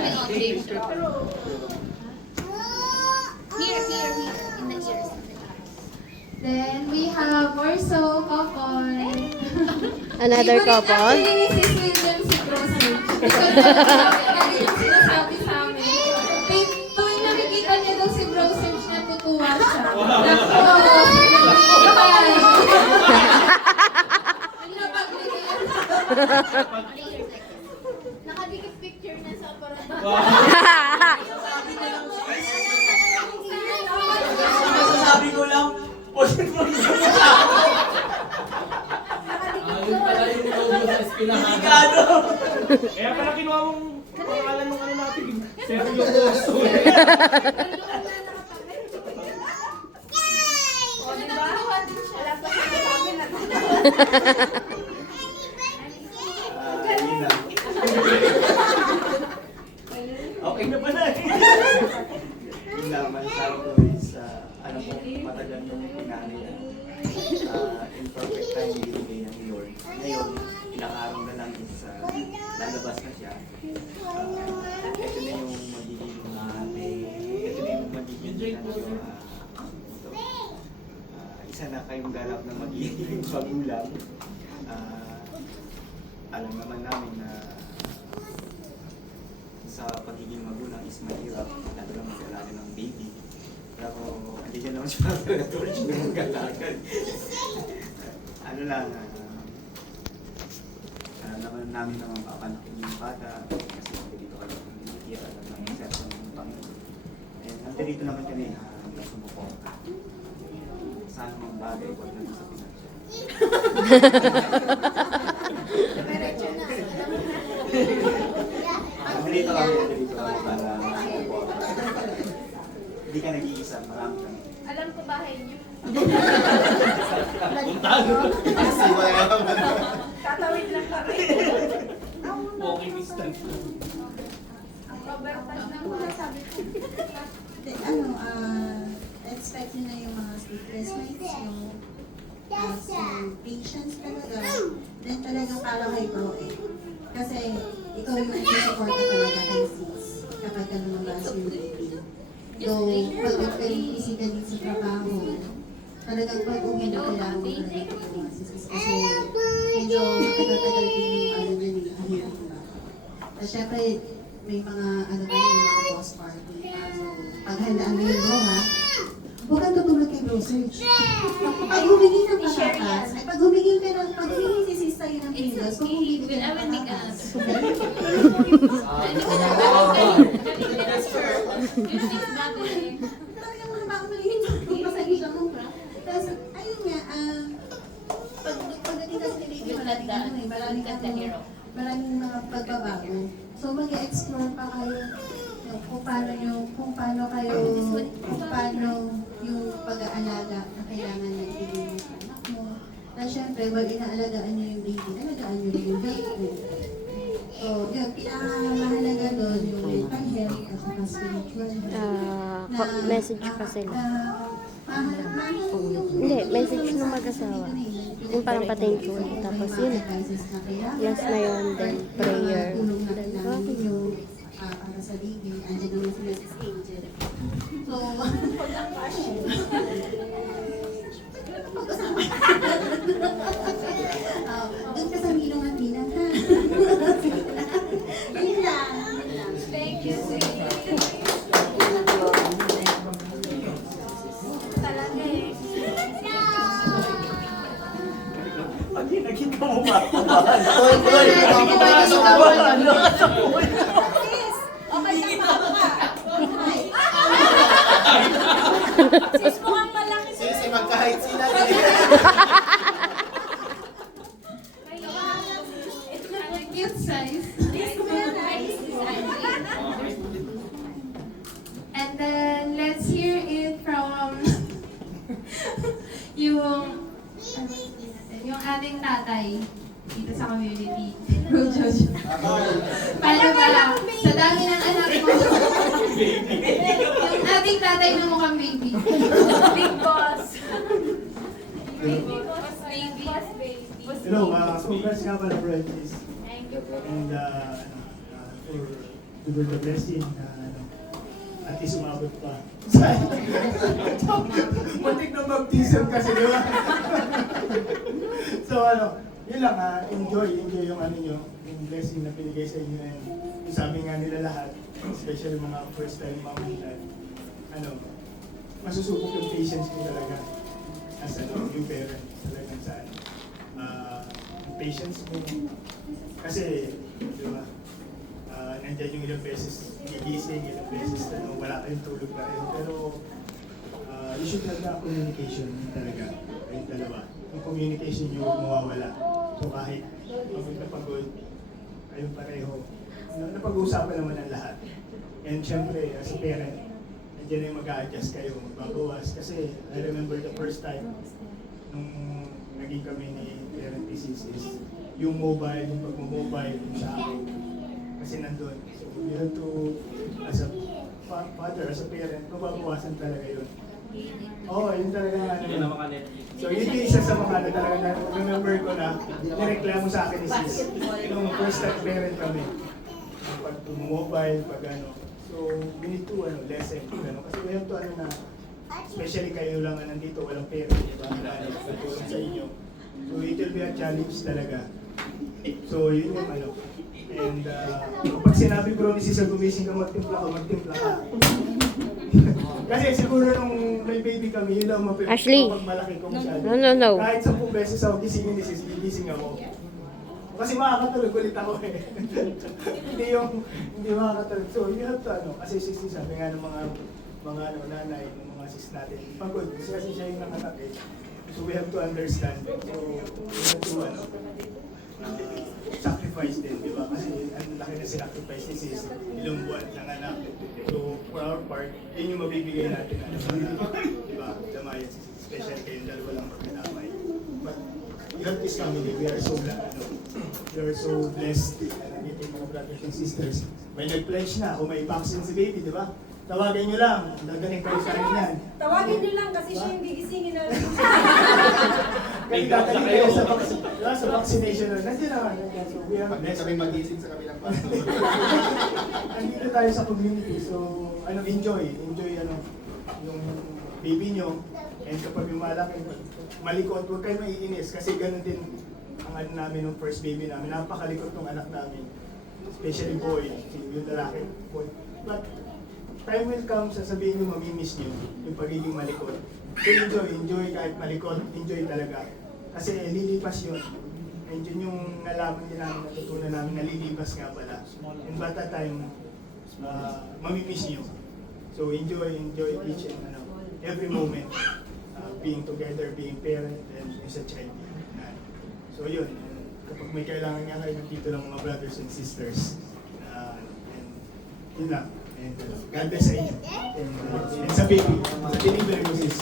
mean, on tape. Here, in the ears. Then we have also couple. Another couple? Actually, si William si Rosie. Lagi yung sinasabi sa amin. Tuwing nakikita niya daw si Rosie, natutuwa siya. Nakadikit picture na sa aparat. Sabi ko lang, posin mo yung Ayun pala yung logo sa Espinahan. delikado. Kaya pala kinuha mong pangalan ng ano natin. Sergio Costo. Yun na. Okay na pala eh. Yun naman, sabi ko is, alam ko, matagal nung pinanay yan. In perfect time, binigay ng Lord. Ngayon, ilang araw na lang is, lalabas na siya. Ito na yung magiging, ito na yung magiging, isa na kayong ganap na magiging magulang. Alam naman namin na sa pagiging magulang is mahirap, lalo lang mag-alaga ng baby. Pero hindi siya naman siya tulad siya ng mag-alaga. Ano lang, alam naman namin na mapapanakin yung bata kasi dito kami nakikita alam namin yung serso ng Panginoon. And nandito naman kami hanggang sumuporta. Saan mga bagay, huwag na sa pinasya. Nandito kami para sumuporta. Hindi ka nag-iisa, marami kami. Alam ko bahay niyo. Kasi wala naman. Tatawid lang kami. Walking distance. Robertas na muna sabi ko. Expect nyo na yung mga sleepless nights, yung patience talaga. Then talaga para kay bro eh. Kasi ikaw yung support talaga kay sis kapag ka lumabas yung baby. Though, pag nagka-busy ka din sa trabaho, talagang pag-uwi na kailangan mo talaga yung sis. Kasi medyo matagal-tagal din yung ano dyan yung ahirap ba. At syempre, may mga ano ba yung mga boss party. So, paghandaan mo yung bro ha, huwag kang tutulog kay bro search. Pag humingi ng patatas, ay pag humingi si sis sa'yo ng Pringles, kung hindi ko ng patatas. Talagang mga bako malihin, pasagi lang mo ba? Tapos, ayun nga, pagdating kasi ni baby, maraming mga pagbabago. So, mag-explore pa kayo kung paano yung pag-aalaga na kailangan ng ibigay ng anak mo. Na syempre, wag inaalagaan niyo yung baby, alagaan niyo rin yung baby. So, yun, pinakamahalaga doon yung mental health at saka spiritual health. Message pa sila. Hindi, message ng mag-asawa. Yung parang pa-thankful. Tapos yun. Yes na yun, then prayer. Then okay. Para sa baby, andyan naman sila si Angel. So, doon ka sa milong at bilang ha. Yun lang. Thank you, sis. Talaga eh. Pag nakita mo makakumahan. Tuloy, Sis, mukhang malaki. Sisi, magkahit sila. Cute size. And then, let's hear it from yung ating tatay dito sa community. Bro Jojo. Paano ba? Sa dami ng anak mo. Yung ating tatay na mukhang baby. Big boss. Baby. Hello, congrats nga pala, Francis. Thank you po. And for we were the blessing na at least umabot pa. Muntik ng baptism kasi, di ba? So yun lang, enjoy yung ano nyo, yung blessing na pinigay sa inyo. And sabi nga nila lahat, especially mga first time mom and dad, masusubok yung patience mo talaga as yung parent talagang sa yung patience mo. Kasi, di ba, nandiyan yung ilang beses gigising, ilang beses wala kayong tulog na rin. Pero you should have the communication talaga, kayong dalawa. Yung communication nyo mawawala. So kahit pagod na pagod, kayong pareho, napag-uusapan naman ang lahat. And syempre, as a parent, nandiyan na yung mag-a-adjust kayo, magbabawas. Kasi I remember the first time nung naging kami ni Parent Thesis is yung mobile, yung pag-mobile sa akin. Kasi nandun. So you have to, as a father, as a parent, mababawasan talaga yun. Yun talaga nga. Hindi na maka-Netflix. So yun yung isa sa mga talaga na remember ko na nireklamo sa akin ni sis. Nung first time parent kami. Pag mobile, pag So we need to lessen. Kasi we have to especially kayo lang nandito, walang parent, diba? Natulong sa inyo. So it will be a challenge talaga. So yun yung And pag sinabi ko ni sis, gumising ka, magtimpla ka. Kasi siguro nung may baby kami, yun lang Ashley. Pag malaki ko masyado. No. Kahit 10 beses ako gisingin ni sis, gigising ako. Kasi makakatulog ulit ako eh. hindi makakatulog. So you have to kasi sis, sabi nga ng mga nanay, ng mga sis natin, pagod, kasi siya yung nanganak eh. So we have to understand. So we have to sacrifice din, di ba? Kasi ang laki na sacrifice ni sis, ilang buwan ng anak. So for our part, yun yung mabibigay natin di ba? Damayan, especially kayong dalawa lang magkadamay. But you have this family, we are so blessed. Nandito yung mga brothers and sisters. May nag-pledge na, kung may vaccine si baby, di ba? Tawagan nyo lang, dagaling kayo sa akin yan. Tawagin niyo lang kasi siya yung gigisingin na rin. Kaya dadaling kayo sa vaccination na. Nandiyan naman. So we have Pag kami magising sa kabilang paso. Nandito tayo sa community, so enjoy yung baby nyo. And kapag yung malaki, malikot, huwag kayo maiinis kasi ganun din ang namin ng first baby namin. Napakalikot ng anak namin, especially boy, yung lalaki, boy. But time will come, sasabihin nyo, mamimiss nyo yung pagiging malikot. So enjoy kahit malikot, enjoy talaga. Kasi lilipas yun. And yun yung nalaman din namin, natutunan namin, nalilipas nga pala. And by that time, mamimiss nyo. So enjoy each and every moment. Being together, being parent, and as a child. So yun, kapag may kailangan nga kayo, nandito lang mga brothers and sisters. And yun lang. And God bless sa inyo. And sa baby, sa delivery mo sis.